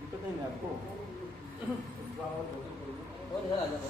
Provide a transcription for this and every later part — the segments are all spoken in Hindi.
दिक्कत नहीं है आपको? और इधर आ जाओ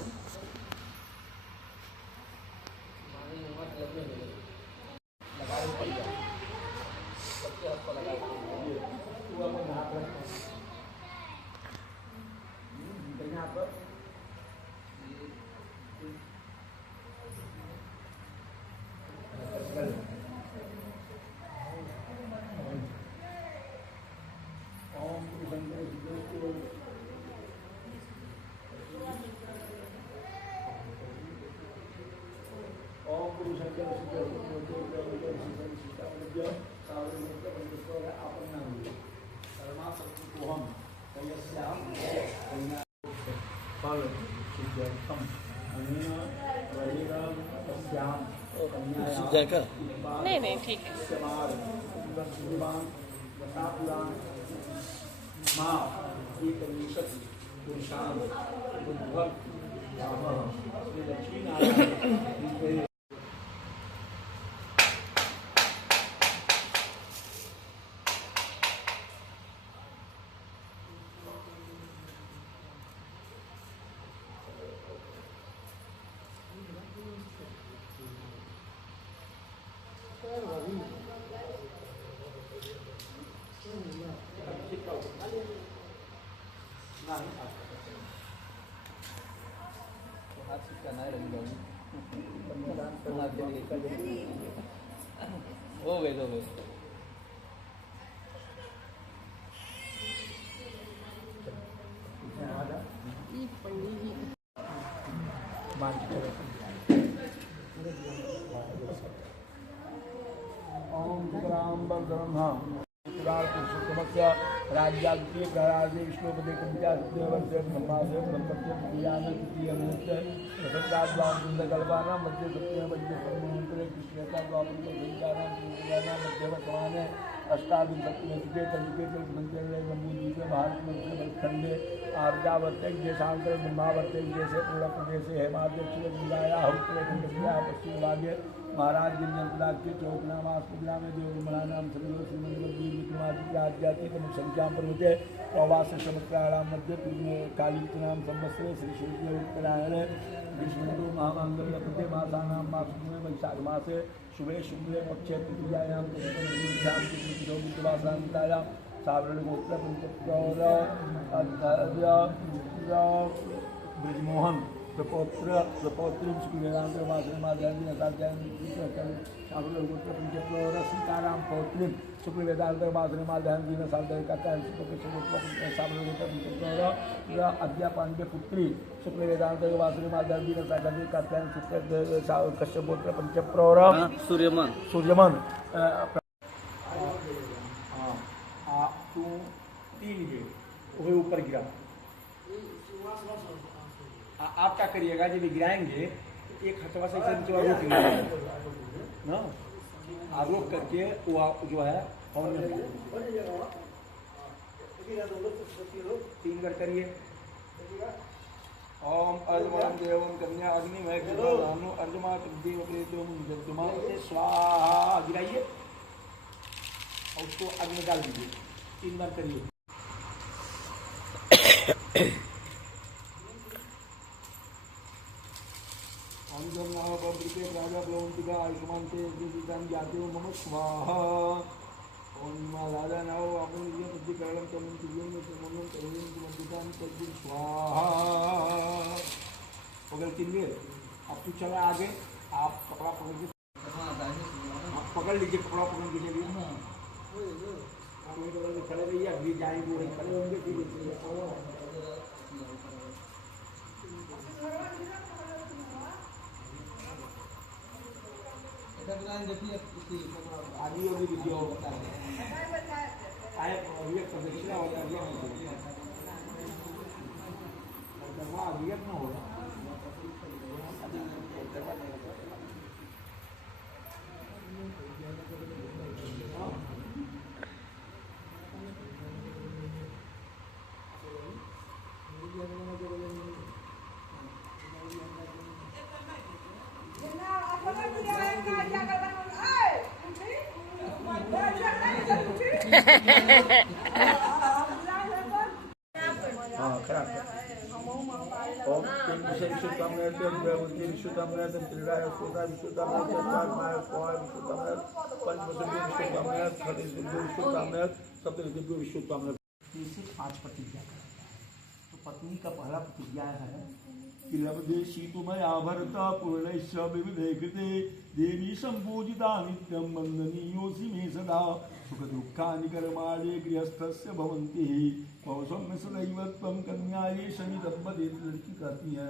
जाएगा नहीं नहीं ठीक है। हो गए तो राज्याद्य प्रराजे विष्णुपदे कवितावर्षे ब्रह्मासे ब्रह्मत्य दियान तृतीय मुहूर्त प्रसन्नाद्वांसकल्पानां मध्य सप्तमे मध्य मुहूर्ते कृष्णता द्वापरसंख्यानां पूर्वानां मध्य वर्तमाने अष्टाविंशतिमे सुखे तर्जुके तर्जमन्त्रे जम्बूद्वीपे भारतवर्षे भरतखण्डे आर्यावर्ते देशांतरे ब्रह्मावर्ते देशे पूर्वप्रदेशे हेमाद्यक्षिणा उत्तरेखण्डस्याः पश्चिमभागे महाराज गिरिजनपदाख्य चौकनामास्पदा में देवमणानाम श्रीयो श्रीमंदिरादित्याध्यात्मिक संख्या पर्वते प्रवास श्रमत्राणाम मध्य कालीनाम संवत्सरे श्री सूर्योत्तरायण ग्रीष्मऋतु महामंगल प्रति मासानां मासुमे वैशाख मासे शुभे शुक्ले पक्षे तृतीयायां तृतीयां सावरणगोत्र ब्रजमोहन प्रपौत्र शुक्लवेदांत सीताराम पौत्री शुक्लवेदांत अद्या पांडे पुत्री शुक्लवेदांत कश्यपोत्र पंचप्रौर सूर्यमान तू 3 ये ऊपर गिरा। आप क्या करिएगा जब गिराएंगे एक हथवा से नीचे ना आरोप करके वो जो है 3 बार करिए। ओम अर्जमान देवम कन्या अग्निमय कृष्ण अर्जमा देव प्रेतम जगदमा स्वाहा गिराइए और उसको अग्नि डाल दीजिए। 3 बार करिए। राजा ब्लौंतिका आयुष्मान ते जाते मम स्वाहा ओम राजा नाव अपन प्रतिकरण करुण तुल्यं तमन्नं करुणं तुमंदितां तद्दि स्वाहा। पकड़ लीजिए। अब तू चला आगे। आप कपड़ा पकड़ के पकड़ लीजिए। कपड़ा पकड़ के चलिए। खड़े रहिए। अभी जाएंगे वही खड़े होंगे। ठीक है आगे होगी वीडियो आए प्रदक्षिणा होगा अभियत न होगा। विश्वतम विश्वतम त्रिराय सोता विश्वतम चारमाय स्वाय विश्वतम पंचमसुद्ध विश्वतम छठे विश्वतम सप्तम विश्वतम। इसे 5 प्रतिज्ञा कराता है। तो पत्नी का पहला प्रतिज्ञा है कि लवदेशी तुमया भरत पूर्णैश्च विविधे कृते देवी संपूजिता नित्यं वन्दनीयोऽसि मे सदा सुख दुःखानि कर्माणि गृहस्थस्य भवन्ति भवसौम्य सदैव त्वं कन्याये शमितम्बदे। लड़की कहती है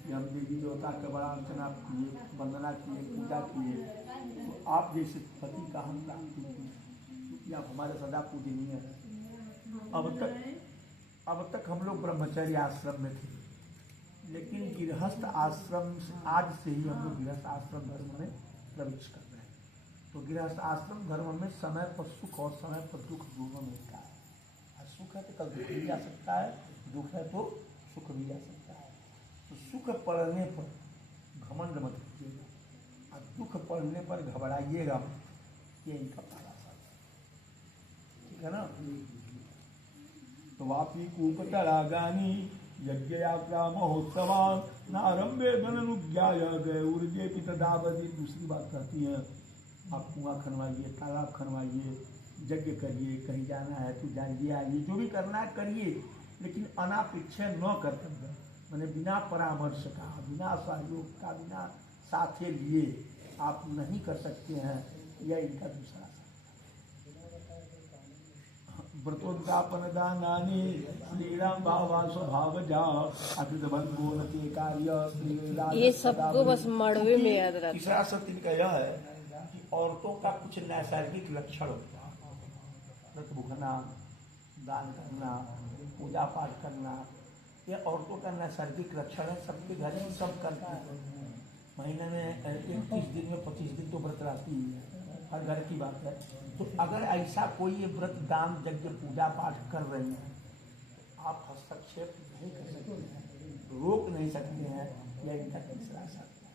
कि हम देवी देवता का बड़ा अर्चना किए, वंदना किए, पूजा किए, तो आप जैसे पति का हम प्राप्ति क्योंकि आप हमारे सदा पूजनीय हैं। अब तक हम लोग ब्रह्मचर्य आश्रम में थे, लेकिन गृहस्थ आश्रम आज से ही हम लोग गृहस्थ आश्रम धर्म में प्रवेश कर रहे हैं। तो गृहस्थ आश्रम धर्म में समय पर सुख और समय पर दुख दोनों मिलता है। और सुख है तो कल दुख भी आ सकता है, दुख है तो सुख भी आ सकता है। तो सुख पड़ने पर घमंड मत कीजिएगा और दुख पड़ने पर घबराइएगा मत। ये इनका पहला शब्द है, ठीक है ना। तो वापी कूपतरागानी यज्ञयात्रा महोत्सवान नारंभे धनुज्ञाय गए ऊर्जे पितदावधि। दूसरी बात कहती है आप कुआं खनवाइए, तालाब खनवाइए, यज्ञ करिए, कहीं जाना है तो जाइए आइए, जो भी करना है करिए, लेकिन अनापेक्ष न कर्तव्य, मैंने बिना परामर्श का, बिना सहयोग का, बिना साथे लिए आप नहीं कर सकते हैं। यह इनका दूसरा व्रतोद्यापन दानानि श्रीराम भावा स्वभाव जा अकृत भंगो न के कार्य। ये सबको बस मड़वे में याद रहता है। तीसरा सत्य इनका यह है कि औरतों का कुछ नैसर्गिक लक्षण होता है। व्रत भूखना, दान करना, पूजा पाठ करना, ये औरतों का नैसर्गिक लक्षण है। सबके घर में सब करता है। महीने में 21 दिन में 25 दिन तो व्रत रहती ही है, हर घर की बात है। तो अगर ऐसा कोई ये व्रत दान यज्ञ पूजा पाठ कर रहे हैं तो आप हस्तक्षेप नहीं कर सकते हैं, रोक नहीं सकते हैं। यह इनका तीसरा शब्द है।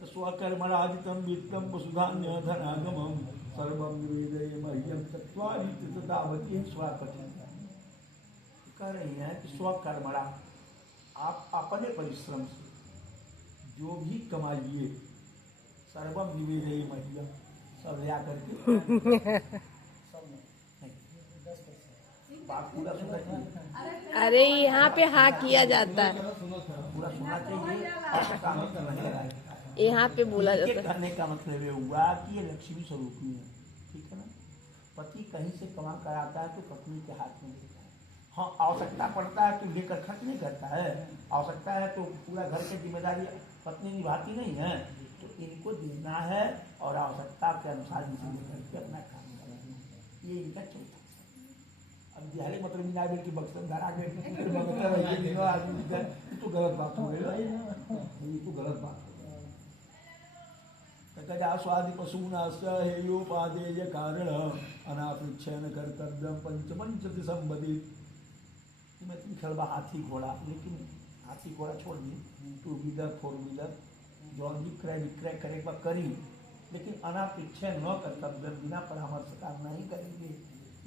तो स्वकर्मराजितम वित्तम वसुधान्य धनागमम सर्वम निवेदये मह्यम चत्वारि तदावती स्वकर्म। कह रही हैं कि स्वकर्मरा, आप अपने परिश्रम से जो भी कमाइए, सर्वम निवेदये मह्यम, सब लिया करके सब बात पूरा सुना चाहिए। अरे यहाँ पे हाँ किया जाता है, पूरा सुना चाहिए। यहाँ पे बोला जाता है। कहने का मतलब ये हुआ कि ये लक्ष्मी स्वरूपी है, ठीक है ना। पति कहीं से कमा कर आता है तो पत्नी के हाथ में देता है। हाँ, आवश्यकता पड़ता है तो लेकर खर्च नहीं करता है, आवश्यकता है तो पूरा घर की जिम्मेदारी पत्नी निभाती नहीं है, तो इनको देना है और आवश्यकता के अनुसार इसे लेकर के अपना काम करना है। ये इनका चौथा। अब दिहाड़ी मतलब बिना बिल की बक्सन धरा गए तो गलत बात हो गई, ये तो गलत बात हो गई। कदा स्वादि पशूनाश्च हेयोपादेय कारण अनापेक्षेन कर्तव्यम पंचमंचति संबधित। मैं तुम खेलबा हाथी घोड़ा, लेकिन हाथी घोड़ा छोड़ दी, 2 व्हीलर 4 व्हीलर जो भी क्रय विक्रय करे करी, लेकिन अनापेक्ष न कर्तव्य, बिना परामर्श का नहीं करेंगे।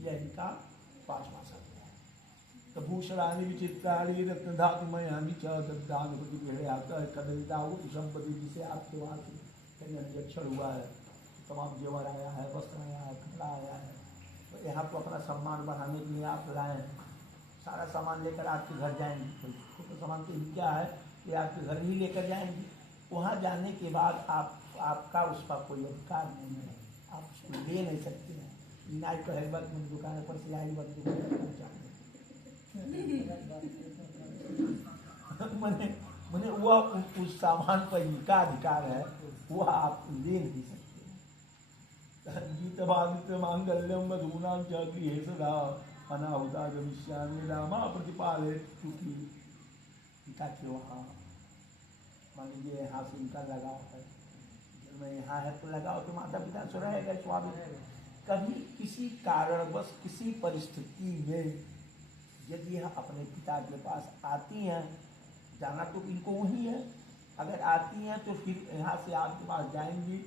यह इनका 5वां शब्द है। तो भूषणानि विचित्राणि रत्नधातुमयानि च दद्दानुपति भेड़े आता है कदलिताऊ संपत्ति, जिसे आपके वहाँ से निरीक्षण हुआ है, तमाम जेवर आया है, वस्त्र आया है, कपड़ा आया है, तो यहाँ तो अपना सम्मान बढ़ाने के लिए आप लाएँ, सारा सामान लेकर आपके घर जाएंगे। तो सामान तो क्या है कि आपके घर ही लेकर जाएंगे। वहाँ जाने के बाद आपका उस पर कोई अधिकार नहीं है, आप उसको ले नहीं सकते हैं। इनाज का है बात मुझे दुकान पर से आई बात मैंने वह उस सामान पर इनका अधिकार है, वह आप ले नहीं सकते। गीत भावित मांगल्यम मधुनाम च गृहे सदा अनाहुता गमिष्यामि रामा प्रतिपादित। चूँकि पिता के वहाँ मान लीजिए यहाँ से इनका लगाव है, जब मैं यहाँ है तो लगाव तो माता पिता से रहेगा स्वाभाविक। कभी किसी कारणवश किसी परिस्थिति में यदि यह अपने पिता के पास आती हैं, जाना तो इनको वही है, अगर आती हैं तो फिर यहाँ से आपके पास जाएंगी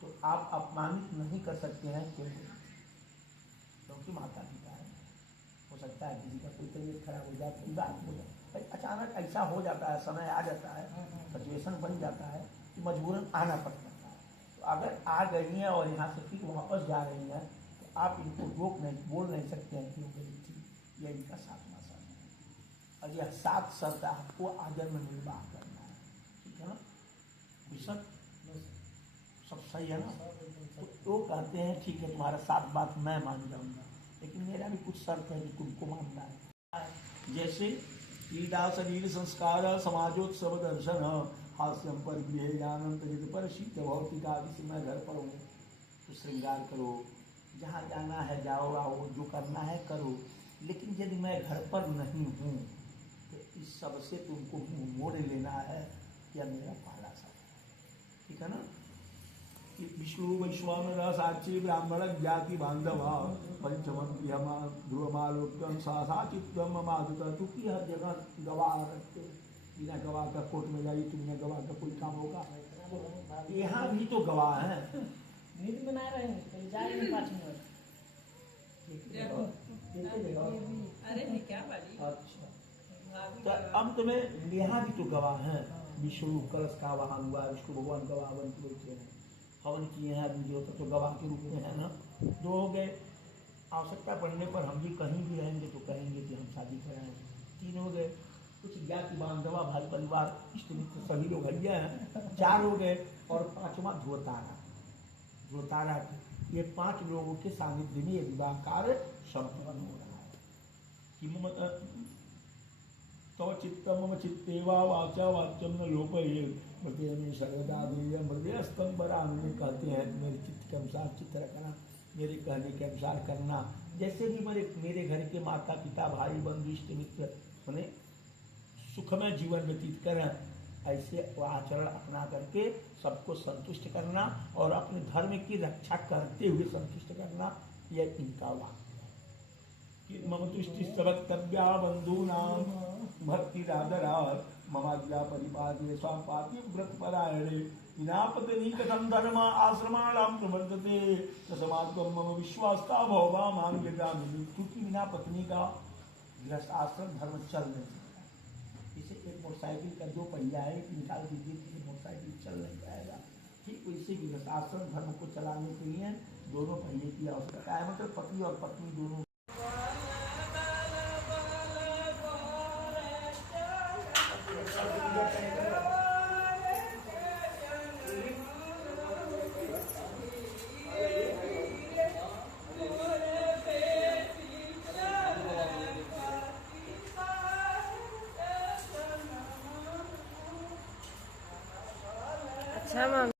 तो आप अपमानित नहीं कर सकते हैं, क्योंकि माता पिता है। हो सकता है किसी का कोई तबीयत खराब हो जाए, कोई बात हो जाए, भाई अचानक ऐसा हो जाता है, समय आ जाता है, सिचुएशन बन जाता है कि मजबूरन आना पड़ता है। तो अगर आ गई हैं और यहाँ से फिर वापस जा रही हैं तो आप इनको रोक नहीं, बोल नहीं सकते हैं कि वो गई थी। यह इनका 7वां शर्त है और यह 7 शर्त आपको आजन्म निर्वाह करना है, ठीक है ना? विषय सब सही है ना? तो वो कहते हैं ठीक है तुम्हारा 7 बात मैं मान जाऊंगा, लेकिन मेरा भी कुछ शर्त है कि तुमको मानना है। जैसे क्रीड़ा शरीर संस्कार समाजोत्सव दर्शन हास्यम पर गृह ज्ञानम तजित पर शीत भौतिक आदि से मैं घर पर हूँ तो श्रृंगार करो, जहाँ जाना है जाओ आओ, जो करना है करो, लेकिन यदि मैं घर पर नहीं हूँ तो इस सब से तुमको मुँह मोड़ लेना है। यह मेरा पहला शब्द है, ठीक है ना? विष्णु वैश्वानर साक्षी ब्राह्मण ज्ञाति बांधवा पंचमम ध्रुवमालोक्यम साचित्वम माधुता। क्योंकि हर जगह गवाह रखते, बिना गवाह का कोर्ट में जाइए तो बिना गवाह का कोई काम होगा? यहाँ भी तो गवाह हैं। नींद में नहीं रहेंगे, जाएंगे 5 मिनट। अरे नहीं क्या बाली। अच्छा, अब तुम्हें यहाँ भी तो गवाह हैं। विष्णु कलश का वाहन हुआ, विष्णु भगवान गवाह बन के बैठे हैं, हवन किए हैं, अभी जो तो गवाह के रूप में है ना। 2 हो गए। आवश्यकता पड़ने पर हम भी कहीं भी रहेंगे तो कहेंगे कि हम शादी कराएं। 3 हो गए। कुछ ज्ञाति बांधवा भाई परिवार इष्ट मित्र सभी लोग भैया हैं। 4 हो गए। और 5वां ध्रुवतारा। ध्रुवतारा ये 5 लोगों के सानिध्य में ये विवाह कार्य संपन्न हो रहा है कि तव चित्तम मम चित्तेवा वाचा वाच्यम न लोपये मृदय में सर्वदा देय मृदय स्तंभरामी। कहते हैं मेरे चित्त के अनुसार चित्त रखना, मेरे कहने के अनुसार करना। जैसे भी मेरे घर के माता पिता भाई बंधु इष्ट मित्र मैंने सुखमय जीवन व्यतीत करें, ऐसे आचरण अपना करके सबको संतुष्ट करना और अपने धर्म की रक्षा करते हुए संतुष्ट करना, यह इनका वाक्य है। मम तुष्टि सर्वकर्तव्या बंधूनाम भक्ति राधरा ममाज्ञा परिपादे स्वापाति व्रत परायणे विनापतनी कथम धर्म आश्रमाणाम प्रवर्तते तस्मात् मम विश्वासता भोगा मांग यगामिनी। क्योंकि बिना पत्नी का गृहस्थ आश्रम धर्म चल नहीं सकता। इसे एक मोटरसाइकिल का 2 पहिया है, निकाल दीजिए कि मोटरसाइकिल चल नहीं जाएगा। ठीक वैसे गृहस्थ आश्रम धर्म को चलाने के लिए 2 पहिए की आवश्यकता है। मतलब पति और पत्नी दोनों अच्छा मामी।